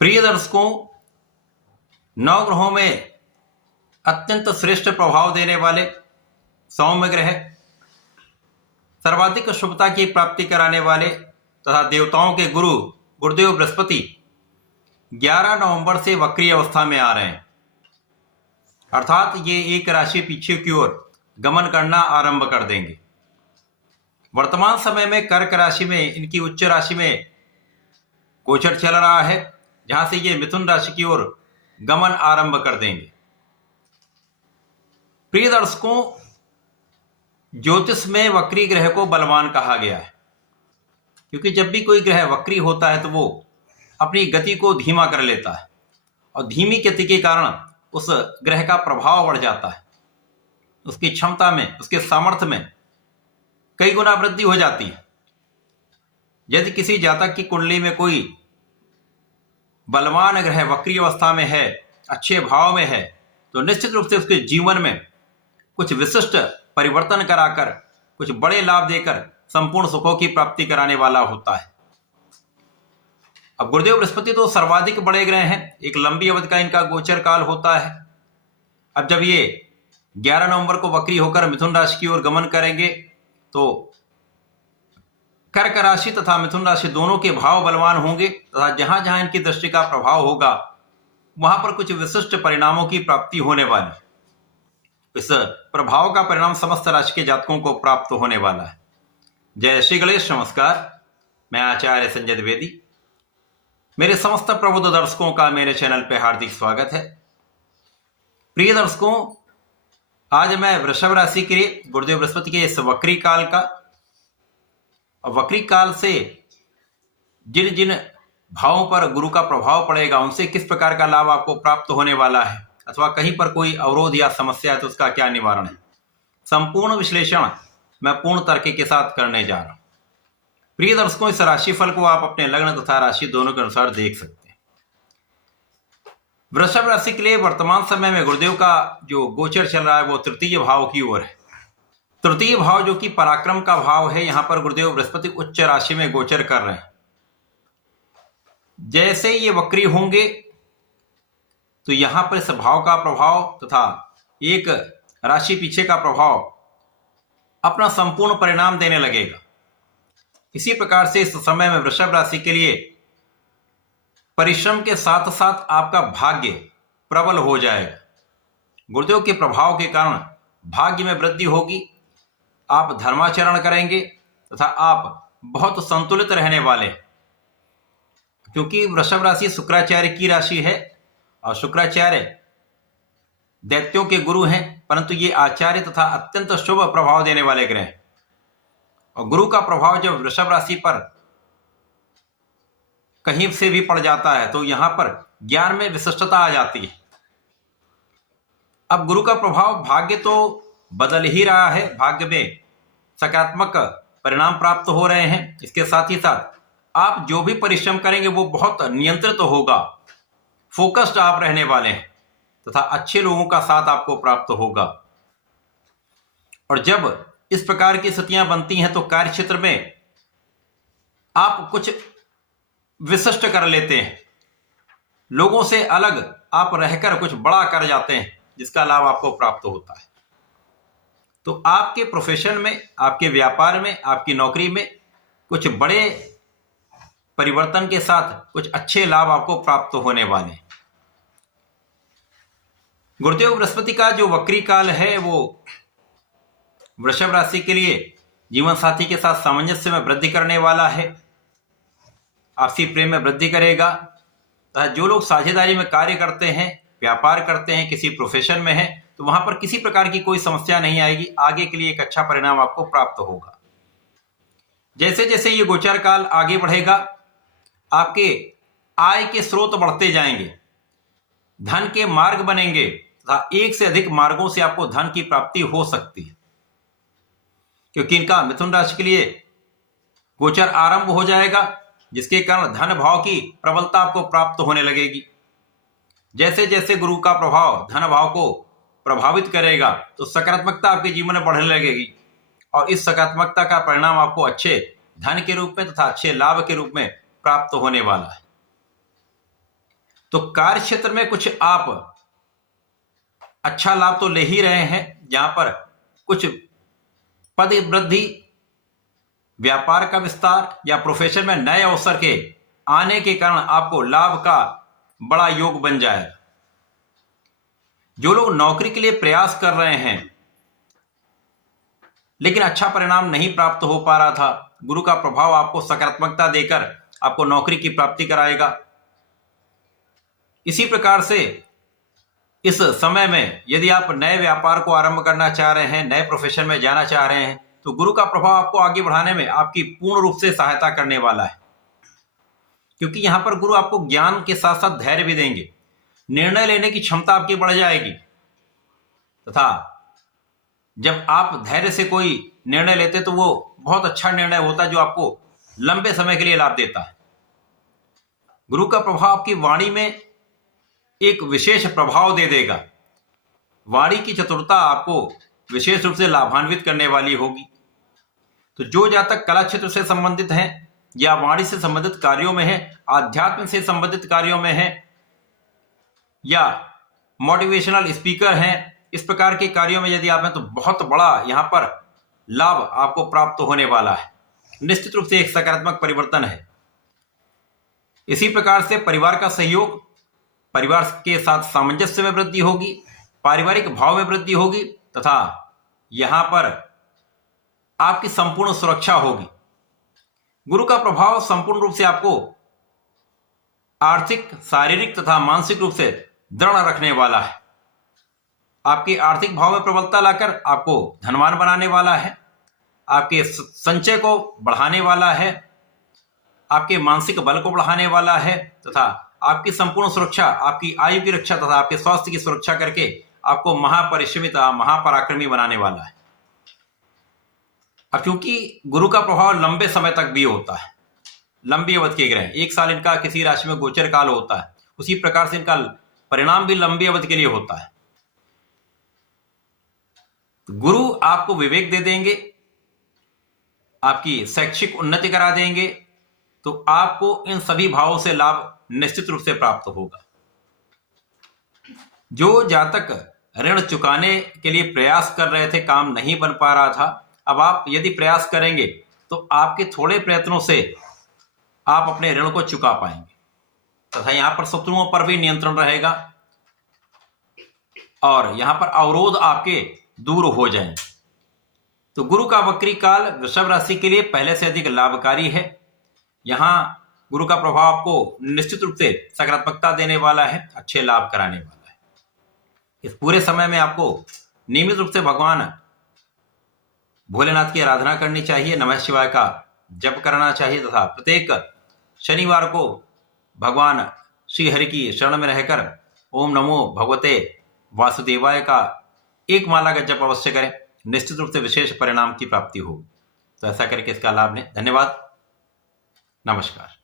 प्रिय दर्शकों, नवग्रहों में अत्यंत श्रेष्ठ प्रभाव देने वाले सौम्य ग्रह, सर्वाधिक शुभता की प्राप्ति कराने वाले तथा देवताओं के गुरु गुरुदेव बृहस्पति 11 नवंबर से वक्री अवस्था में आ रहे हैं। अर्थात ये एक राशि पीछे की ओर गमन करना आरंभ कर देंगे। वर्तमान समय में कर्क राशि में इनकी उच्च राशि में गोचर चल रहा है, जहां से ये मिथुन राशि की ओर गमन आरंभ कर देंगे। प्रिय दर्शकों, ज्योतिष में वक्री ग्रह को बलवान कहा गया है, क्योंकि जब भी कोई ग्रह वक्री होता है तो वो अपनी गति को धीमा कर लेता है और धीमी गति के कारण उस ग्रह का प्रभाव बढ़ जाता है। उसकी क्षमता में, उसके सामर्थ्य में कई गुना वृद्धि हो जाती है। यदि किसी जातक की कुंडली में कोई बलवान ग्रह वक्री अवस्था में है, अच्छे भाव में है, तो निश्चित रूप से उसके जीवन में कुछ विशिष्ट परिवर्तन कराकर, कुछ बड़े लाभ देकर संपूर्ण सुखों की प्राप्ति कराने वाला होता है। अब गुरुदेव बृहस्पति तो सर्वाधिक बड़े ग्रह हैं, एक लंबी अवधि का इनका गोचर काल होता है। अब जब ये 11 नवंबर को वक्री होकर मिथुन राशि की ओर गमन करेंगे तो कर्क राशि तथा मिथुन राशि दोनों के भाव बलवान होंगे तथा जहां जहां इनकी दृष्टि का प्रभाव होगा वहां पर कुछ विशिष्ट परिणामों की प्राप्ति होने वाली। इस प्रभाव का परिणाम समस्त राशि के जातकों को प्राप्त होने वाला है। जय श्री गणेश। नमस्कार, मैं आचार्य संजय द्विवेदी। मेरे समस्त प्रबुद्ध दर्शकों का मेरे चैनल पे हार्दिक स्वागत है। प्रिय दर्शकों, आज मैं वृषभ राशि के लिए गुरुदेव बृहस्पति के इस वक्री काल का, वक्री काल से जिन जिन भावों पर गुरु का प्रभाव पड़ेगा उनसे किस प्रकार का लाभ आपको प्राप्त होने वाला है, अथवा कहीं पर कोई अवरोध या समस्या है तो उसका क्या निवारण है, संपूर्ण विश्लेषण मैं पूर्ण तर्क के साथ करने जा रहा हूं। प्रिय दर्शकों, इस राशिफल को आप अपने लग्न तथा राशि दोनों के अनुसार देख सकते हैं। वृषभ राशि के लिए वर्तमान समय में गुरुदेव का जो गोचर चल रहा है वो तृतीय भाव की ओर है। तृतीय भाव जो कि पराक्रम का भाव है, यहां पर गुरुदेव बृहस्पति उच्च राशि में गोचर कर रहे हैं। जैसे ये वक्री होंगे तो यहां पर इस भाव का प्रभाव तथा एक राशि पीछे का प्रभाव अपना संपूर्ण परिणाम देने लगेगा। इसी प्रकार से इस समय में वृषभ राशि के लिए परिश्रम के साथ साथ आपका भाग्य प्रबल हो जाएगा। गुरुदेव के प्रभाव के कारण भाग्य में वृद्धि होगी। आप धर्माचरण करेंगे तथा आप बहुत संतुलित रहने वाले हैं, क्योंकि वृषभ राशि शुक्राचार्य की राशि है और शुक्राचार्य दैत्यों के गुरु हैं, परंतु ये आचार्य तथा अत्यंत शुभ प्रभाव देने वाले ग्रह हैं। और गुरु का प्रभाव जब वृषभ राशि पर कहीं से भी पड़ जाता है तो यहां पर ज्ञान में विशिष्टता आ जाती है। अब गुरु का प्रभाव भाग्य तो बदल ही रहा है, भाग्य में सकारात्मक परिणाम प्राप्त हो रहे हैं। इसके साथ ही साथ आप जो भी परिश्रम करेंगे वो बहुत नियंत्रित होगा, फोकस्ड आप रहने वाले हैं तथा अच्छे लोगों का साथ आपको प्राप्त होगा। और जब इस प्रकार की स्थितियां बनती हैं तो कार्य क्षेत्र में आप कुछ विशिष्ट कर लेते हैं, लोगों से अलग आप रहकर कुछ बड़ा कर जाते हैं, जिसका लाभ आपको प्राप्त होता है। तो आपके प्रोफेशन में, आपके व्यापार में, आपकी नौकरी में कुछ बड़े परिवर्तन के साथ कुछ अच्छे लाभ आपको प्राप्त होने वाले हैं। गुरुदेव बृहस्पति का जो वक्री काल है वो वृषभ राशि के लिए जीवन साथी के साथ सामंजस्य में वृद्धि करने वाला है, आपसी प्रेम में वृद्धि करेगा तथा जो लोग साझेदारी में कार्य करते हैं, व्यापार करते हैं, किसी प्रोफेशन में है, तो वहां पर किसी प्रकार की कोई समस्या नहीं आएगी। आगे के लिए एक अच्छा परिणाम आपको प्राप्त होगा। जैसे जैसे ये गोचर काल आगे बढ़ेगा आपके आय के स्रोत बढ़ते जाएंगे, धन के मार्ग बनेंगे तथा एक से अधिक मार्गों से आपको धन की प्राप्ति हो सकती है, क्योंकि इनका मिथुन राशि के लिए गोचर आरंभ हो जाएगा, जिसके कारण धन भाव की प्रबलता आपको प्राप्त होने लगेगी। जैसे जैसे गुरु का प्रभाव धन भाव को प्रभावित करेगा तो सकारात्मकता आपके जीवन में बढ़ने लगेगी और इस सकारात्मकता का परिणाम आपको अच्छे धन के रूप में तथा अच्छे लाभ के रूप में प्राप्त होने वाला है। तो कार्य क्षेत्र में कुछ आप अच्छा लाभ तो ले ही रहे हैं, जहां पर कुछ पद वृद्धि, व्यापार का विस्तार या प्रोफेशन में नए अवसर के आने के कारण आपको लाभ का बड़ा योग बन जाएगा। जो लोग नौकरी के लिए प्रयास कर रहे हैं लेकिन अच्छा परिणाम नहीं प्राप्त हो पा रहा था, गुरु का प्रभाव आपको सकारात्मकता देकर आपको नौकरी की प्राप्ति कराएगा। इसी प्रकार से इस समय में यदि आप नए व्यापार को आरंभ करना चाह रहे हैं, नए प्रोफेशन में जाना चाह रहे हैं, तो गुरु का प्रभाव आपको आगे बढ़ाने में आपकी पूर्ण रूप से सहायता करने वाला है, क्योंकि यहां पर गुरु आपको ज्ञान के साथ साथ धैर्य भी देंगे। निर्णय लेने की क्षमता आपकी बढ़ जाएगी तथा जब आप धैर्य से कोई निर्णय लेते तो वो बहुत अच्छा निर्णय होता है जो आपको लंबे समय के लिए लाभ देता है। गुरु का प्रभाव आपकी वाणी में एक विशेष प्रभाव दे देगा। वाणी की चतुरता आपको विशेष रूप से लाभान्वित करने वाली होगी। तो जो जातक कला क्षेत्र से संबंधित हैं या वाणी से संबंधित कार्यों में है, आध्यात्म से संबंधित कार्यों में है या मोटिवेशनल स्पीकर हैं, इस प्रकार के कार्यों में यदि आप हैं तो बहुत बड़ा यहां पर लाभ आपको प्राप्त होने वाला है। निश्चित रूप से एक सकारात्मक परिवर्तन है। इसी प्रकार से परिवार का सहयोग, परिवार के साथ सामंजस्य में वृद्धि होगी, पारिवारिक भाव में वृद्धि होगी तथा यहां पर आपकी संपूर्ण सुरक्षा होगी। गुरु का प्रभाव संपूर्ण रूप से आपको आर्थिक, शारीरिक तथा मानसिक रूप से दृढ़ रखने वाला है। आपकी आर्थिक भाव में प्रबलता लाकर आपको धनवान बनाने वाला है, आपके संचय को बढ़ाने वाला है, आपके मानसिक बल को बढ़ाने वाला है तथा आपकी संपूर्ण सुरक्षा, आपकी आयु की रक्षा तथा आपके स्वास्थ्य की सुरक्षा करके आपको महापरिश्रमी तथा महापराक्रमी बनाने वाला है। अब क्योंकि गुरु का प्रभाव लंबे समय तक भी होता है, लंबी अवधि के ग्रह, 1 साल इनका किसी राशि में गोचर काल होता है, उसी प्रकार से इनका परिणाम भी लंबी अवधि के लिए होता है। गुरु आपको विवेक दे देंगे, आपकी शैक्षिक उन्नति करा देंगे, तो आपको इन सभी भावों से लाभ निश्चित रूप से प्राप्त होगा। जो जातक ऋण चुकाने के लिए प्रयास कर रहे थे, काम नहीं बन पा रहा था, अब आप यदि प्रयास करेंगे तो आपके थोड़े प्रयत्नों से आप अपने ऋण को चुका पाएंगे तथा यहां पर शत्रुओं पर भी नियंत्रण रहेगा और यहां पर अवरोध आपके दूर हो जाएंगे। तो गुरु का वक्री काल वृषभ राशि के लिए पहले से अधिक लाभकारी है। यहां गुरु का प्रभाव आपको निश्चित रूप से सकारात्मकता देने वाला है, अच्छे लाभ कराने वाला है। इस पूरे समय में आपको नियमित रूप से भगवान भोलेनाथ की आराधना करनी चाहिए, नमः शिवाय का जप करना चाहिए तथा प्रत्येक शनिवार को भगवान श्री हरि की शरण में रहकर ओम नमो भगवते वासुदेवाय का एक माला का जप अवश्य करें, निश्चित रूप से विशेष परिणाम की प्राप्ति हो। तो ऐसा करके इसका लाभ लें। धन्यवाद, नमस्कार।